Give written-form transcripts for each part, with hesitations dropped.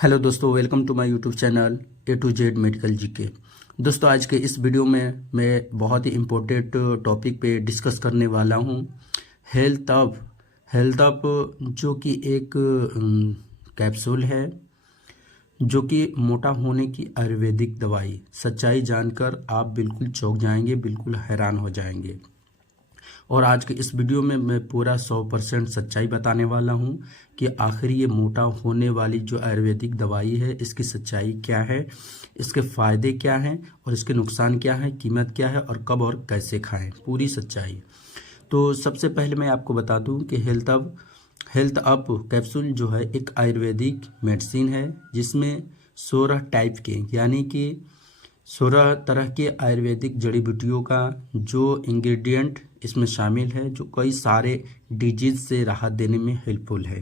Hello दोस्तों, welcome to my YouTube channel A to Z medical GK. दोस्तों, आज के इस वीडियो में मैं बहुत ही इम्पोर्टेंट टॉपिक पे डिस्कस करने वाला हूँ। हेल्थ अप जो कि एक कैप्सूल है, जो कि मोटा होने की आयुर्वेदिक दवाई। सच्चाई जानकर आप बिल्कुल चौंक जाएंगे, बिल्कुल हैरान हो जाएंगे। और आज के इस वीडियो में मैं पूरा 100% सच्चाई बताने वाला हूं कि आखिर ये मोटा होने वाली जो आयुर्वेदिक दवाई है, इसकी सच्चाई क्या है, इसके फ़ायदे क्या हैं और इसके नुकसान क्या हैं, कीमत क्या है और कब और कैसे खाएं, पूरी सच्चाई। तो सबसे पहले मैं आपको बता दूं कि हेल्थ अप कैप्सूल जो है एक आयुर्वेदिक मेडिसिन है, जिसमें 16 टाइप के यानी कि 16 तरह के आयुर्वेदिक जड़ी बूटियों का जो इंग्रेडिएंट इसमें शामिल है, जो कई सारे डिजीज से राहत देने में हेल्पफुल है।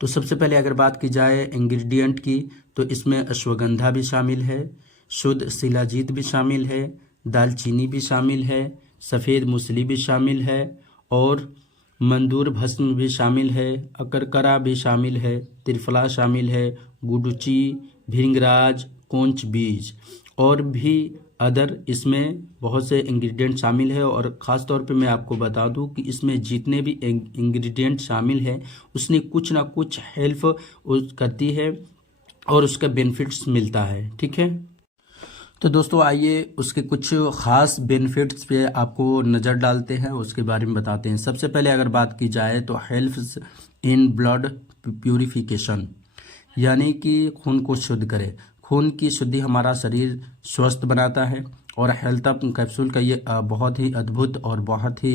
तो सबसे पहले अगर बात की जाए इंग्रेडिएंट की, तो इसमें अश्वगंधा भी शामिल है, शुद्ध शिलाजीत भी शामिल है, दालचीनी भी शामिल है, सफ़ेद मूसली भी शामिल है और मंदूर भस्म भी शामिल है, अकरकरा भी शामिल है, त्रिफला शामिल है, गुडुची, भृंगराज, कोंच बीज और भी अदर इसमें बहुत से इंग्रेडिएंट शामिल है। और ख़ास तौर पे मैं आपको बता दूं कि इसमें जितने भी इंग्रेडिएंट शामिल है, उसने कुछ ना कुछ हेल्प करती है और उसका बेनिफिट्स मिलता है। ठीक है, तो दोस्तों आइए उसके कुछ ख़ास बेनिफिट्स पे आपको नज़र डालते हैं, उसके बारे में बताते हैं। सबसे पहले अगर बात की जाए तो हेल्प्स इन ब्लड प्यूरिफिकेशन, यानी कि खून को शुद्ध करे। खून की शुद्धि हमारा शरीर स्वस्थ बनाता है। और हेल्थ अप कैप्सूल का ये बहुत ही अद्भुत और बहुत ही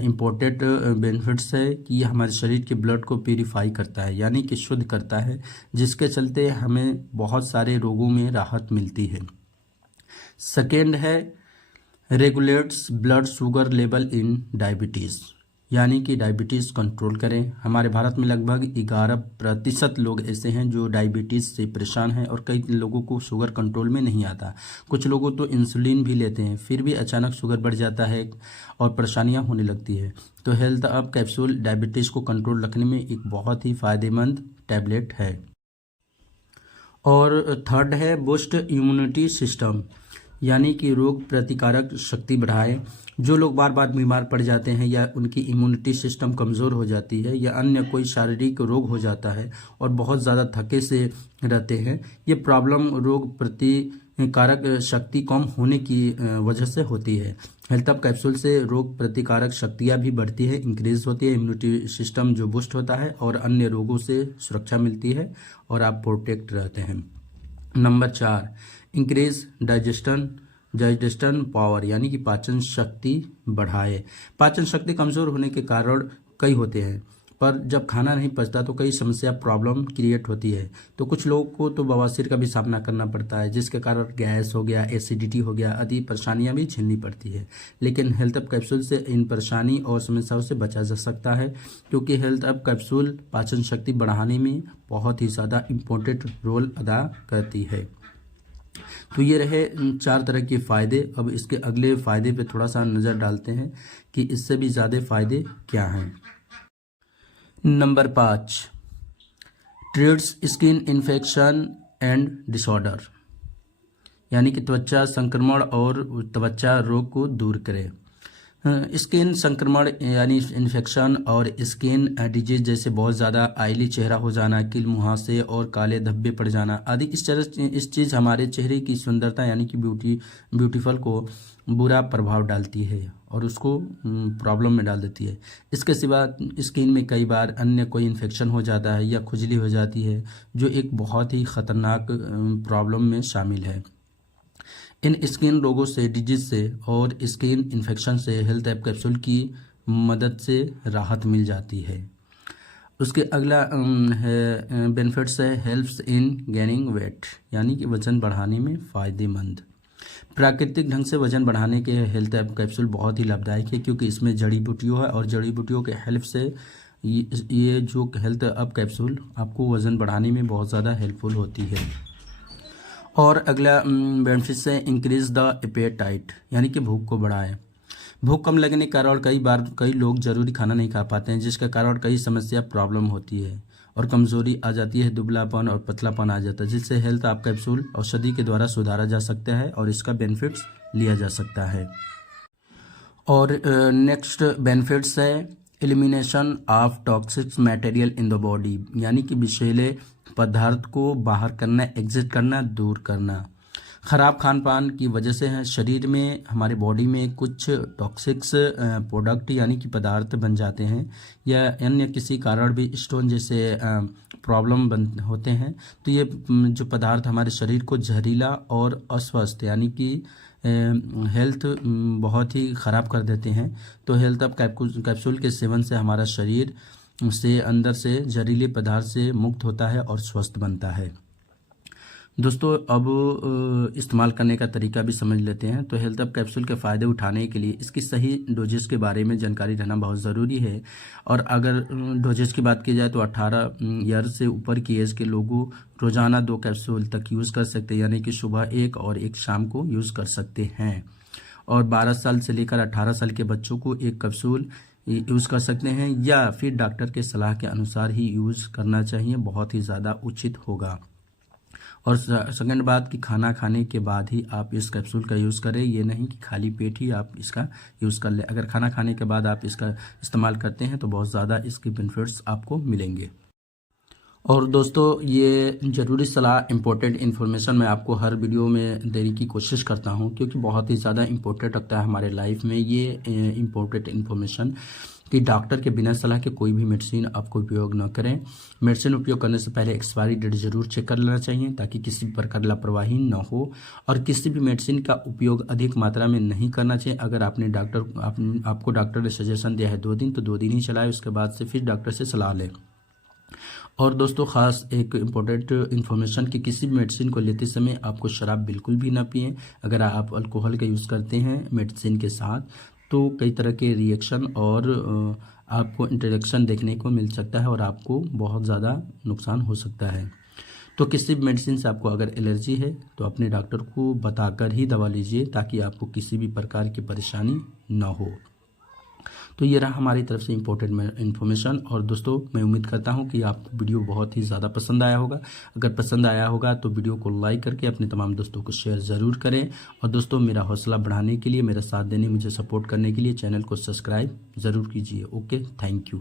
इम्पोर्टेंट बेनिफिट्स है कि ये हमारे शरीर के ब्लड को प्यूरिफाई करता है, यानी कि शुद्ध करता है, जिसके चलते हमें बहुत सारे रोगों में राहत मिलती है। सेकेंड है regulates blood sugar level in diabetes, यानी कि डायबिटीज़ कंट्रोल करें। हमारे भारत में लगभग 11% लोग ऐसे हैं जो डायबिटीज़ से परेशान हैं और कई लोगों को शुगर कंट्रोल में नहीं आता। कुछ लोगों तो इंसुलिन भी लेते हैं, फिर भी अचानक शुगर बढ़ जाता है और परेशानियां होने लगती है। तो हेल्थ अप कैप्सूल डायबिटीज़ को कंट्रोल रखने में एक बहुत ही फ़ायदेमंद टैबलेट है। और थर्ड है बूस्ट इम्यूनिटी सिस्टम, यानी कि रोग प्रतिकारक शक्ति बढ़ाए। जो लोग बार बार बीमार पड़ जाते हैं या उनकी इम्यूनिटी सिस्टम कमज़ोर हो जाती है या अन्य कोई शारीरिक रोग हो जाता है और बहुत ज़्यादा थके से रहते हैं, ये प्रॉब्लम रोग प्रतिकारक शक्ति कम होने की वजह से होती है। हेल्थ अप कैप्सूल से रोग प्रतिकारक शक्तियाँ भी बढ़ती है, इंक्रीज होती है, इम्यूनिटी सिस्टम जो बूस्ट होता है और अन्य रोगों से सुरक्षा मिलती है और आप प्रोटेक्ट रहते हैं। नंबर 4, इंक्रीज डाइजेस्टन पावर, यानी कि पाचन शक्ति बढ़ाए। पाचन शक्ति कमज़ोर होने के कारण कई होते हैं, पर जब खाना नहीं पचता तो कई समस्या प्रॉब्लम क्रिएट होती है। तो कुछ लोगों को तो बवासीर का भी सामना करना पड़ता है, जिसके कारण गैस हो गया, एसिडिटी हो गया, आदि परेशानियां भी झेलनी पड़ती है। लेकिन हेल्थ अप कैप्सूल से इन परेशानी और समस्याओं से बचा जा सकता है, क्योंकि हेल्थ अप कैप्सूल पाचन शक्ति बढ़ाने में बहुत ही ज़्यादा इम्पोर्टेंट रोल अदा करती है। तो ये रहे 4 तरह के फ़ायदे। अब इसके अगले फ़ायदे पे थोड़ा सा नज़र डालते हैं कि इससे भी ज़्यादा फ़ायदे क्या हैं। Number 5, treats skin infection and disorder, यानी कि त्वचा संक्रमण और त्वचा रोग को दूर करे। स्किन संक्रमण यानी इन्फेक्शन और स्किन डिजीज जैसे बहुत ज़्यादा ऑयली चेहरा हो जाना, कील मुहासे और काले धब्बे पड़ जाना आदि इस चीज़ हमारे चेहरे की सुंदरता यानी कि ब्यूटीफुल को बुरा प्रभाव डालती है और उसको प्रॉब्लम में डाल देती है। इसके सिवा स्किन में कई बार अन्य कोई इन्फेक्शन हो जाता है या खुजली हो जाती है, जो एक बहुत ही ख़तरनाक प्रॉब्लम में शामिल है। इन स्किन रोगों से, डिजीज से और स्किन इन्फेक्शन से हेल्थ ऐप कैप्सूल की मदद से राहत मिल जाती है। उसके अगला बेनिफिट्स है हेल्प्स इन गेनिंग वेट, यानी कि वज़न बढ़ाने में फ़ायदेमंद। प्राकृतिक ढंग से वज़न बढ़ाने के हेल्थ ऐप कैप्सूल बहुत ही लाभदायक है, क्योंकि इसमें जड़ी बूटियों है और जड़ी बूटियों के हेल्प से ये जो हेल्थ ऐप कैप्सूल आपको वज़न बढ़ाने में बहुत ज़्यादा हेल्पफुल होती है। और अगला बेनिफिट है इंक्रीज द एपेटाइट, यानी कि भूख को बढ़ाए। भूख कम लगने के कारण कई लोग ज़रूरी खाना नहीं खा पाते हैं, जिसके कारण कई समस्या प्रॉब्लम होती है और कमज़ोरी आ जाती है, दुबलापन और पतलापन आ जाता है, जिससे हेल्थ आप कैप्सूल औषधि के द्वारा सुधारा जा सकता है और इसका बेनिफिट्स लिया जा सकता है। और नेक्स्ट बेनिफिट्स है elimination of toxic material in the body, यानी कि विषैले पदार्थ को बाहर करना, एग्जिट करना, दूर करना। ख़राब खान पान की वजह से है शरीर में, हमारे बॉडी में कुछ टॉक्सिक्स प्रोडक्ट यानी कि पदार्थ बन जाते हैं, या अन्य किसी कारण भी स्टोन जैसे प्रॉब्लम बन होते हैं। तो ये जो पदार्थ हमारे शरीर को जहरीला और अस्वस्थ यानी कि हेल्थ बहुत ही ख़राब कर देते हैं। तो हेल्थ अब कैप्सूल के सेवन से हमारा शरीर से अंदर से जहरीले पदार्थ से मुक्त होता है और स्वस्थ बनता है। दोस्तों अब इस्तेमाल करने का तरीका भी समझ लेते हैं। तो हेल्थ अप कैप्सूल के फ़ायदे उठाने के लिए इसकी सही डोजेस के बारे में जानकारी रहना बहुत ज़रूरी है। और अगर डोजेस की बात की जाए तो 18 ईयर से ऊपर की एज के लोगों रोज़ाना 2 कैप्सूल तक यूज़ कर सकते हैं, यानी कि सुबह 1 और 1 शाम को यूज़ कर सकते हैं। और 12 साल से लेकर 18 साल के बच्चों को 1 कैप्सूल यूज़ कर सकते हैं, या फिर डॉक्टर के सलाह के अनुसार ही यूज़ करना चाहिए, बहुत ही ज़्यादा उचित होगा। और सेकंड बात कि खाना खाने के बाद ही आप इस कैप्सूल का यूज़ करें, ये नहीं कि खाली पेट ही आप इसका यूज़ कर लें। अगर खाना खाने के बाद आप इसका इस्तेमाल करते हैं तो बहुत ज़्यादा इसके बेनिफिट्स आपको मिलेंगे। और दोस्तों ये ज़रूरी सलाह, इम्पोर्टेंट इन्फॉर्मेशन मैं आपको हर वीडियो में देने की कोशिश करता हूँ, क्योंकि बहुत ही ज़्यादा इम्पोर्टेंट रखता है हमारे लाइफ में ये इम्पोर्टेंट इन्फॉर्मेशन कि डॉक्टर के बिना सलाह के कोई भी मेडिसिन आपको उपयोग न करें। मेडिसिन उपयोग करने से पहले एक्सपायरी डेट ज़रूर चेक कर लेना चाहिए, ताकि किसी भी प्रकार लापरवाही न हो। और किसी भी मेडिसिन का उपयोग अधिक मात्रा में नहीं करना चाहिए। अगर आपने आपको डॉक्टर ने सजेशन दिया है 2 दिन, तो 2 दिन ही चलाएं, उसके बाद से फिर डॉक्टर से सलाह लें। और दोस्तों ख़ास एक इम्पोर्टेंट इन्फॉर्मेशन कि किसी भी मेडिसिन को लेते समय आपको शराब बिल्कुल भी ना पिएं। अगर आप अल्कोहल का यूज़ करते हैं मेडिसिन के साथ तो कई तरह के रिएक्शन और आपको इंटरेक्शन देखने को मिल सकता है और आपको बहुत ज़्यादा नुकसान हो सकता है। तो किसी भी मेडिसिन से आपको अगर एलर्जी है तो अपने डॉक्टर को बताकर ही दवा लीजिए, ताकि आपको किसी भी प्रकार की परेशानी ना हो। तो ये रहा हमारी तरफ से इम्पोर्टेंट इन्फॉर्मेशन। और दोस्तों मैं उम्मीद करता हूँ कि आपको वीडियो बहुत ही ज़्यादा पसंद आया होगा। अगर पसंद आया होगा तो वीडियो को लाइक करके अपने तमाम दोस्तों को शेयर ज़रूर करें। और दोस्तों मेरा हौसला बढ़ाने के लिए, मेरा साथ देने, मुझे सपोर्ट करने के लिए चैनल को सब्सक्राइब ज़रूर कीजिए। Okay, thank you.